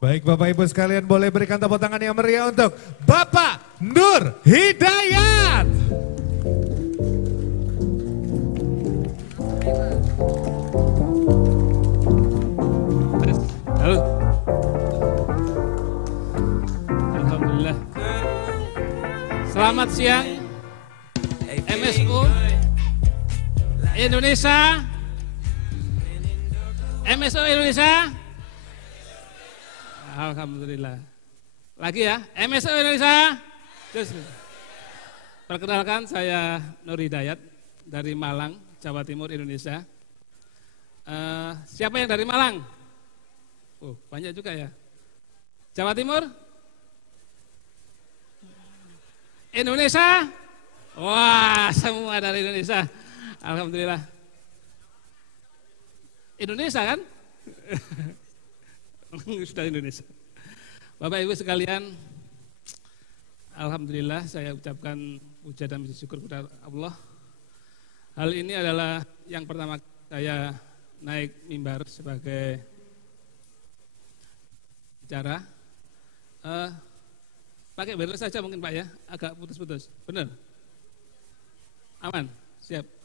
Baik Bapak Ibu sekalian, boleh berikan tepuk tangan yang meriah untuk Bapak Nur Hidayat. Halo. Alhamdulillah. Selamat siang MSU Indonesia. MSU Indonesia. Alhamdulillah. Lagi ya, MSU Indonesia. Perkenalkan, saya Nur Hidayat dari Malang, Jawa Timur, Indonesia. Siapa yang dari Malang? Oh, banyak juga ya. Jawa Timur? Indonesia? Wah, semua dari Indonesia. Alhamdulillah. Indonesia kan? Sudah Indonesia. Bapak Ibu sekalian, alhamdulillah saya ucapkan puja dan puji syukur kepada Allah. Hal ini adalah yang pertama saya naik mimbar sebagai bicara. Pakai banner saja mungkin Pak ya, agak putus-putus. Benar? Aman? Siap.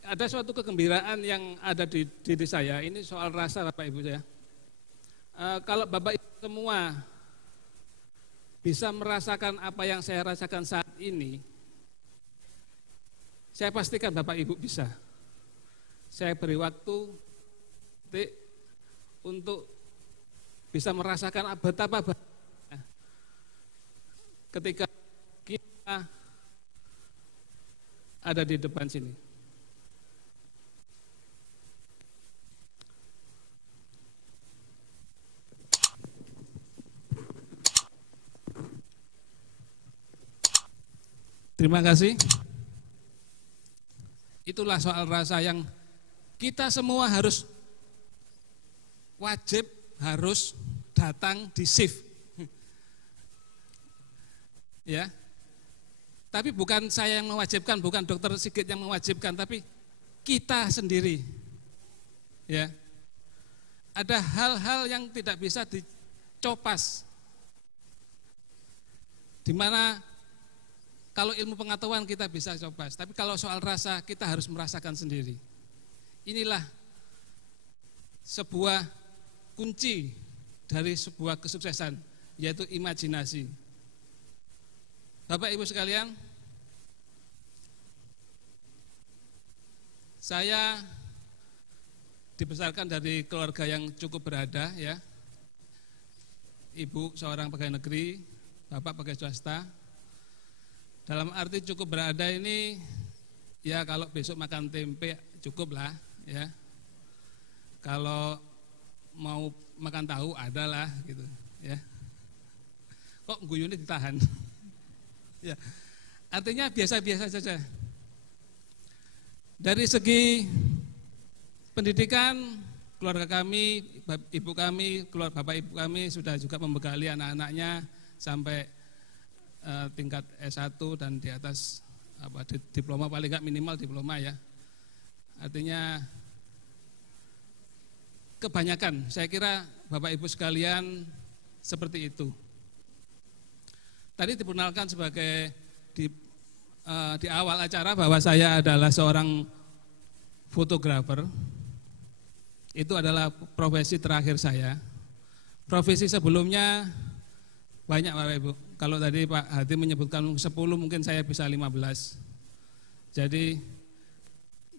Ada suatu kegembiraan yang ada di diri saya, ini soal rasa Bapak Ibu saya. Kalau Bapak Ibu semua bisa merasakan apa yang saya rasakan saat ini, saya pastikan Bapak Ibu bisa. Saya beri waktu untuk bisa merasakan betapa ketika kita ada di depan sini. Terima kasih. Itulah soal rasa yang kita semua wajib harus datang di shift. Ya. Tapi bukan saya yang mewajibkan, bukan Dokter Sigit yang mewajibkan, tapi kita sendiri. Ya. Ada hal-hal yang tidak bisa dicopas. Di mana kalau ilmu pengetahuan kita bisa copas, tapi kalau soal rasa kita harus merasakan sendiri. Inilah sebuah kunci dari sebuah kesuksesan, yaitu imajinasi. Bapak Ibu sekalian, saya dibesarkan dari keluarga yang cukup berada, ya. Ibu seorang pegawai negeri, bapak pegawai swasta. Dalam arti cukup berada ini, ya kalau besok makan tempe cukup lah, ya. Kalau mau makan tahu adalah gitu, ya. Kok guyune ditahan? Ya. Artinya biasa-biasa saja. Dari segi pendidikan, keluarga kami, ibu kami, bapak ibu kami sudah juga membekali anak-anaknya sampai tingkat S1 dan di atas diploma, paling enggak minimal diploma ya. Artinya kebanyakan, saya kira Bapak Ibu sekalian seperti itu. Tadi diperkenalkan sebagai di awal acara bahwa saya adalah seorang fotografer. Itu adalah profesi terakhir saya. Profesi sebelumnya banyak Bapak Ibu. Kalau tadi Pak Hati menyebutkan 10, mungkin saya bisa 15. Jadi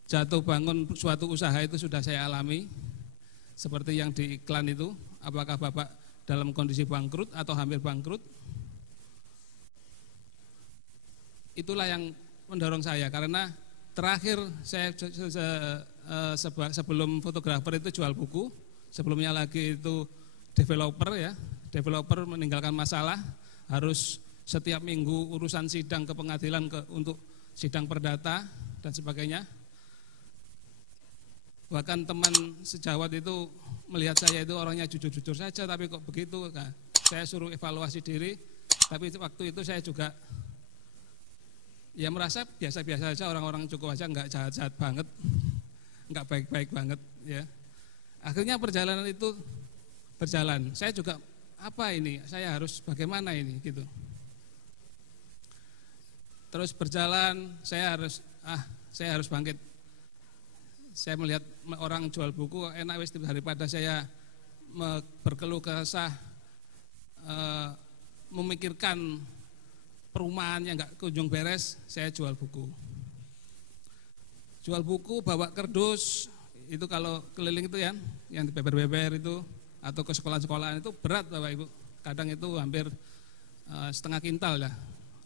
jatuh bangun suatu usaha itu sudah saya alami. Seperti yang di iklan itu, apakah Bapak dalam kondisi bangkrut atau hampir bangkrut? Itulah yang mendorong saya, karena terakhir saya sebelum fotografer itu jual buku, sebelumnya lagi itu developer ya. Developer meninggalkan masalah, harus setiap minggu urusan sidang ke pengadilan untuk sidang perdata dan sebagainya. Bahkan teman sejawat itu melihat saya itu orangnya jujur-jujur saja, tapi kok begitu. Nah, saya suruh evaluasi diri, tapi waktu itu saya juga ya merasa biasa-biasa saja, orang-orang cukup aja, enggak jahat-jahat banget, enggak baik-baik banget ya. Akhirnya perjalanan itu berjalan. Saya juga apa ini? Saya harus bagaimana ini gitu. Terus berjalan, saya harus bangkit. Saya melihat orang jual buku enak wis daripada saya berkeluh kesah, memikirkan perumahan yang enggak kunjung beres, saya jual buku. Jual buku, bawa kardus, itu kalau keliling itu ya, yang dibeber-beber itu, atau ke sekolah-sekolahan itu berat Bapak Ibu. Kadang itu hampir setengah kintal ya.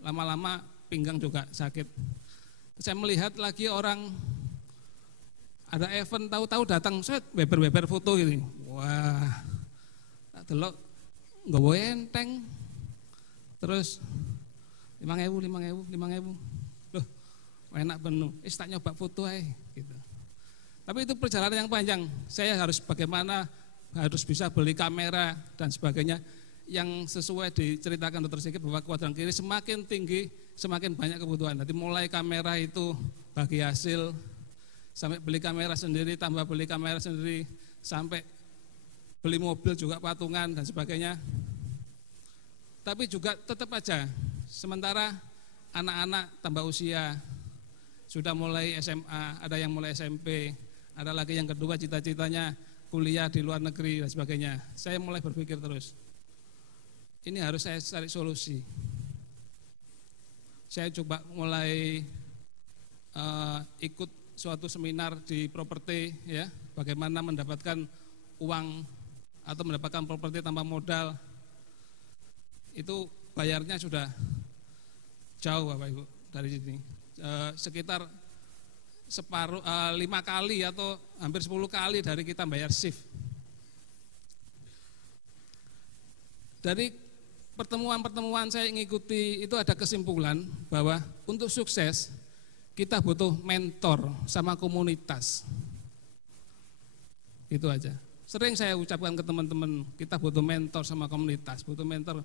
Lama-lama pinggang juga sakit. Saya melihat lagi orang ada event tahu-tahu datang set beber-beber foto gitu. Wah. Tak delok nggawa enteng. Terus 5.000. Loh, enak penuh. Tak nyoba foto aja gitu. Tapi itu perjalanan yang panjang. Saya harus bagaimana harus bisa beli kamera dan sebagainya yang sesuai diceritakan Dr. Sigit bahwa kuadran kiri semakin tinggi semakin banyak kebutuhan. Jadi mulai kamera itu bagi hasil sampai beli kamera sendiri, tambah beli kamera sendiri, sampai beli mobil juga patungan dan sebagainya. Tapi juga tetap aja, sementara anak-anak tambah usia, sudah mulai SMA, ada yang mulai SMP, ada lagi yang kedua cita-citanya kuliah di luar negeri dan sebagainya. Saya mulai berpikir terus, ini harus saya cari solusi. Saya coba mulai ikut suatu seminar di properti ya, bagaimana mendapatkan uang atau mendapatkan properti tanpa modal. Itu bayarnya sudah jauh Bapak Ibu dari sini. Sekitar 5 kali atau hampir 10 kali dari kita bayar shift. Dari pertemuan-pertemuan saya mengikuti itu ada kesimpulan bahwa untuk sukses kita butuh mentor sama komunitas. Itu aja. Sering saya ucapkan ke teman-teman, kita butuh mentor sama komunitas, butuh mentor.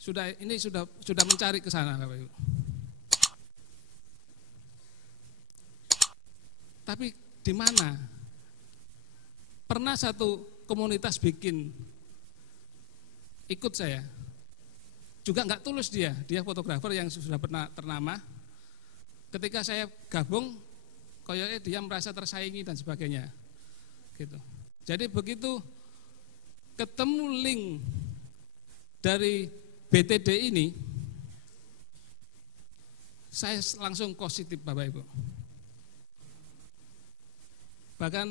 Sudah mencari ke sana Bapak Ibu. Tapi di mana? Pernah satu komunitas bikin ikut saya. Juga enggak tulus dia fotografer yang sudah pernah ternama. Ketika saya gabung, kayaknya dia merasa tersaingi dan sebagainya. Gitu. Jadi begitu ketemu link dari BTD ini, saya langsung positif Bapak Ibu. Bahkan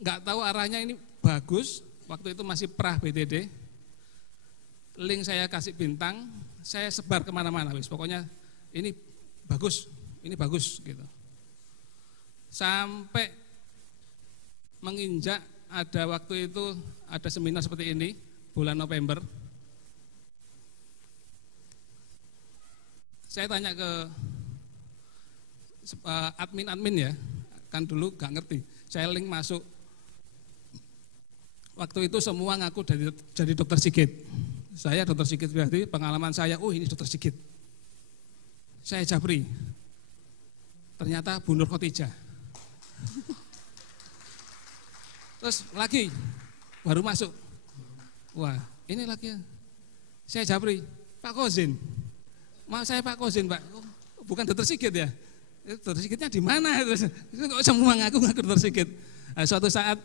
nggak tahu arahnya ini bagus, waktu itu masih prah BTD, link saya kasih bintang, saya sebar kemana-mana, pokoknya ini bagus gitu. Sampai menginjak ada waktu itu ada seminar seperti ini bulan November. Saya tanya ke admin ya, kan dulu gak ngerti. Saya link masuk. Waktu itu semua ngaku jadi Dokter Sigit. Saya Dokter Sigit berarti pengalaman saya, ini Dokter Sigit. Saya japri. Ternyata Bu Nur Khotijah. Terus lagi baru masuk. Wah, ini lagi. Saya japri, Pak Kozin. Maaf saya Pak Kozin, Pak. Bukan Dokter Sigit ya. Dokter Sigitnya di mana? Kok semua ngaku Dokter Sigit. Nah, suatu saat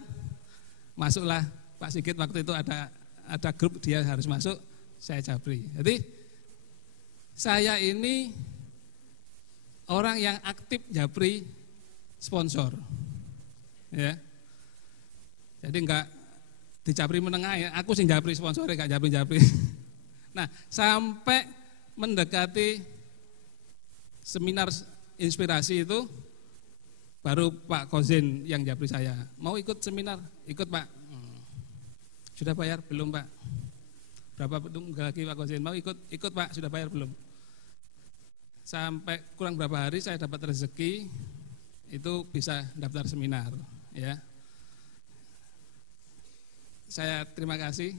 masuklah Pak Sigit, waktu itu ada grup dia harus masuk, saya japri. Jadi saya ini orang yang aktif japri sponsor. Ya. Jadi enggak dijapri menengah ya, aku sing japri sponsor enggak japri-japri. Nah, sampai mendekati seminar inspirasi itu baru Pak Kozin yang japri saya. Mau ikut seminar? Ikut Pak. Sudah bayar? Belum Pak. Berapa lagi Pak Kozin? Mau ikut Pak, sudah bayar belum? Sampai kurang berapa hari saya dapat rezeki itu bisa daftar seminar ya. Saya terima kasih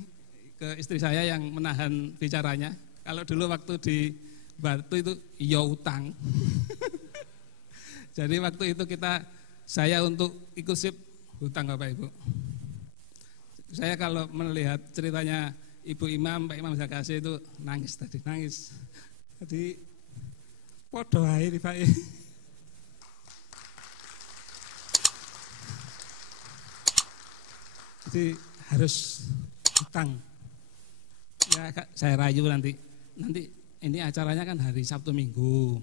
ke istri saya yang menahan bicaranya. Kalau dulu waktu di Batu itu ya utang. Jadi waktu itu saya untuk ikut sip hutang Bapak Ibu. Saya kalau melihat ceritanya Ibu Imam, Pak Imam Zakasi itu nangis tadi, nangis. Jadi podo ae Pak. Jadi harus hutang. Ya saya rayu nanti ini acaranya kan hari Sabtu Minggu.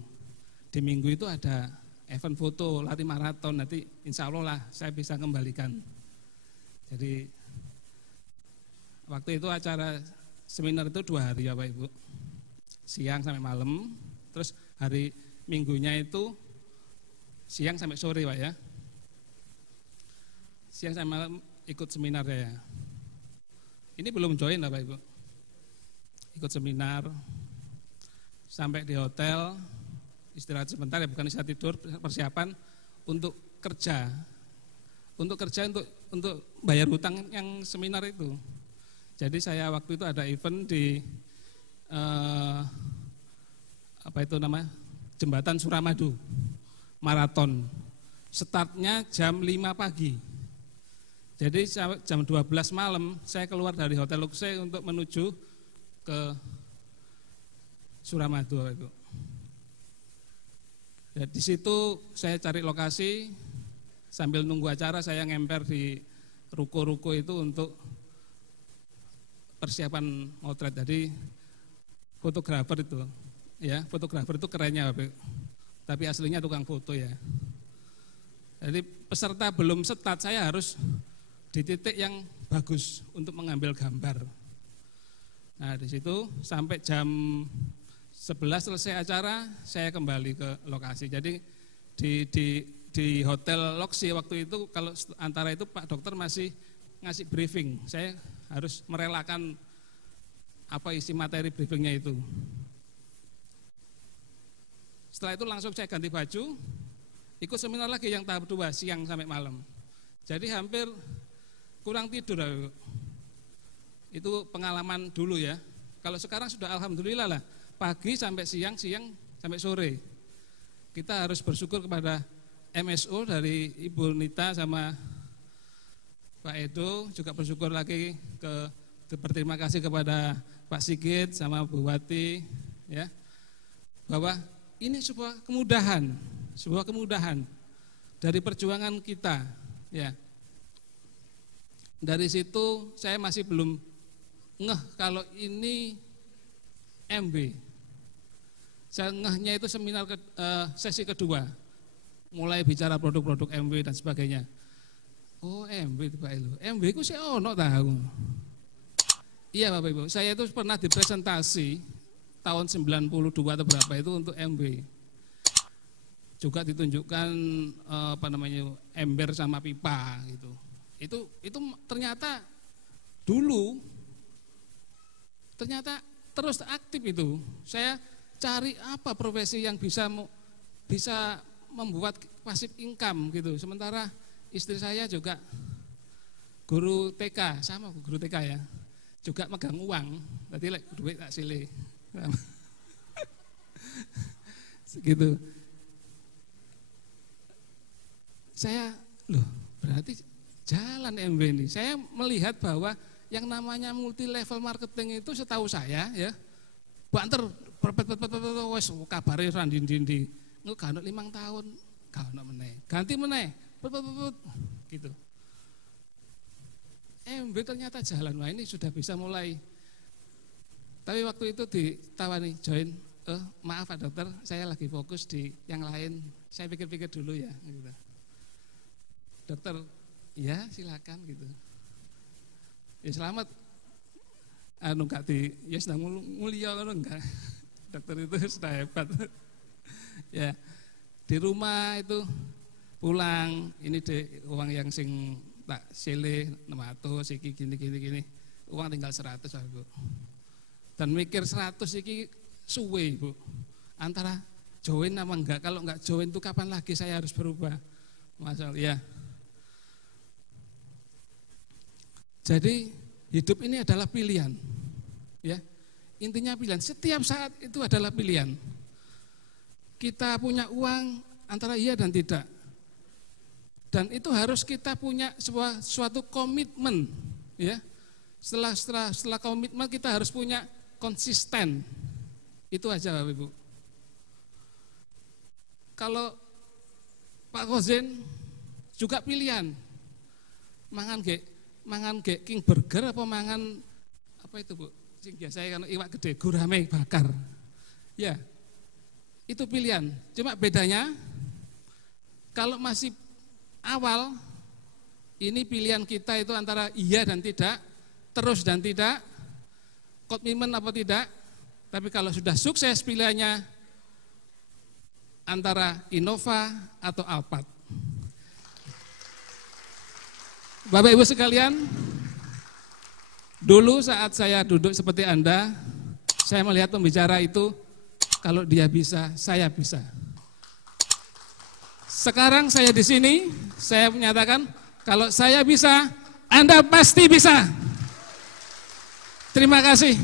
Di Minggu itu ada event foto, lari maraton, nanti insya Allah lah saya bisa kembalikan. Jadi waktu itu acara seminar itu 2 hari ya Pak Ibu, siang sampai malam, terus hari Minggunya itu siang sampai sore Pak ya, siang sampai malam ikut seminar ya. Ini belum join lah Pak Ibu, ikut seminar, sampai di hotel, istirahat sebentar ya, bukan istirahat tidur, persiapan untuk kerja untuk bayar hutang yang seminar itu. Jadi saya waktu itu ada event di Jembatan Suramadu maraton. Startnya jam 5 pagi. Jadi jam 12 malam saya keluar dari Hotel Luxe untuk menuju ke Suramadu itu. Dan di situ saya cari lokasi, sambil nunggu acara saya ngemper di ruko-ruko itu untuk persiapan motret. Jadi fotografer itu, ya fotografer itu kerennya, tapi aslinya tukang foto ya. Jadi peserta belum start, saya harus di titik yang bagus untuk mengambil gambar. Nah di situ sampai jam 11 selesai acara, saya kembali ke lokasi. Jadi di Hotel Loksi waktu itu, kalau antara itu Pak Dokter masih ngasih briefing, saya harus merelakan apa isi materi briefingnya itu. Setelah itu langsung saya ganti baju, ikut seminar lagi yang tahap 2, siang sampai malam. Jadi hampir kurang tidur. Itu pengalaman dulu ya. Kalau sekarang sudah alhamdulillah lah, pagi sampai siang, siang sampai sore. Kita harus bersyukur kepada MSO dari Ibu Nita sama Pak Edo, juga bersyukur lagi berterima kasih kepada Pak Sigit sama Bu Wati ya, bahwa ini sebuah kemudahan dari perjuangan kita ya. Dari situ saya masih belum ngeh kalau ini MB. Saya ngehnya itu seminar sesi kedua, mulai bicara produk-produk MB dan sebagainya. Oh MB itu Pak Elo, MB itu saya tahu. Iya Bapak Ibu, saya itu pernah dipresentasi tahun 92 atau berapa itu untuk MB. Juga ditunjukkan ember sama pipa gitu. Itu ternyata dulu terus aktif itu. Saya cari apa profesi yang bisa membuat pasif income gitu. Sementara istri saya juga guru TK, sama guru TK ya, juga megang uang, tadi duit tak silih. Segitu. Saya, berarti jalan MB ini. Saya melihat bahwa yang namanya multi level marketing itu setahu saya ya, banter wes kabare ra ndi-ndi. Engko gak 5 tahun, gak ono meneh. Ganti meneh. Gitu. MB ternyata jalan, wah ini sudah bisa mulai. Tapi waktu itu ditawari join, maaf Pak Dokter, saya lagi fokus di yang lain. Saya pikir-pikir dulu ya gitu. Dokter, ya silakan gitu. Ya selamat. Ya sedang mulia kan enggak. Dokter itu sudah hebat. Ya. Di rumah itu pulang, ini uang yang sing tak silih 600 iki gini. Uang tinggal 100 Bu. Dan mikir 100 iki suwe Bu. Antara join apa enggak, kalau enggak join itu kapan lagi saya harus berubah. Masalah ya. Jadi hidup ini adalah pilihan. Ya. Intinya pilihan, setiap saat itu adalah pilihan. Kita punya uang antara iya dan tidak. Dan itu harus kita punya suatu komitmen Ya. Setelah komitmen kita harus punya konsisten. Itu aja Bapak Ibu. Kalau Pak Kozen juga pilihan. Mangan ge King Burger apa mangan apa itu Bu? Sing biasa kan iwak gede gurame bakar. Ya. Itu pilihan. Cuma bedanya kalau masih awal ini pilihan kita itu antara iya dan tidak, terus dan tidak, komitmen apa tidak. Tapi kalau sudah sukses pilihannya antara Innova atau Alphard. Bapak Ibu sekalian, dulu saat saya duduk seperti Anda, saya melihat pembicara itu, kalau dia bisa, saya bisa. Sekarang saya di sini, saya menyatakan, kalau saya bisa, Anda pasti bisa. Terima kasih.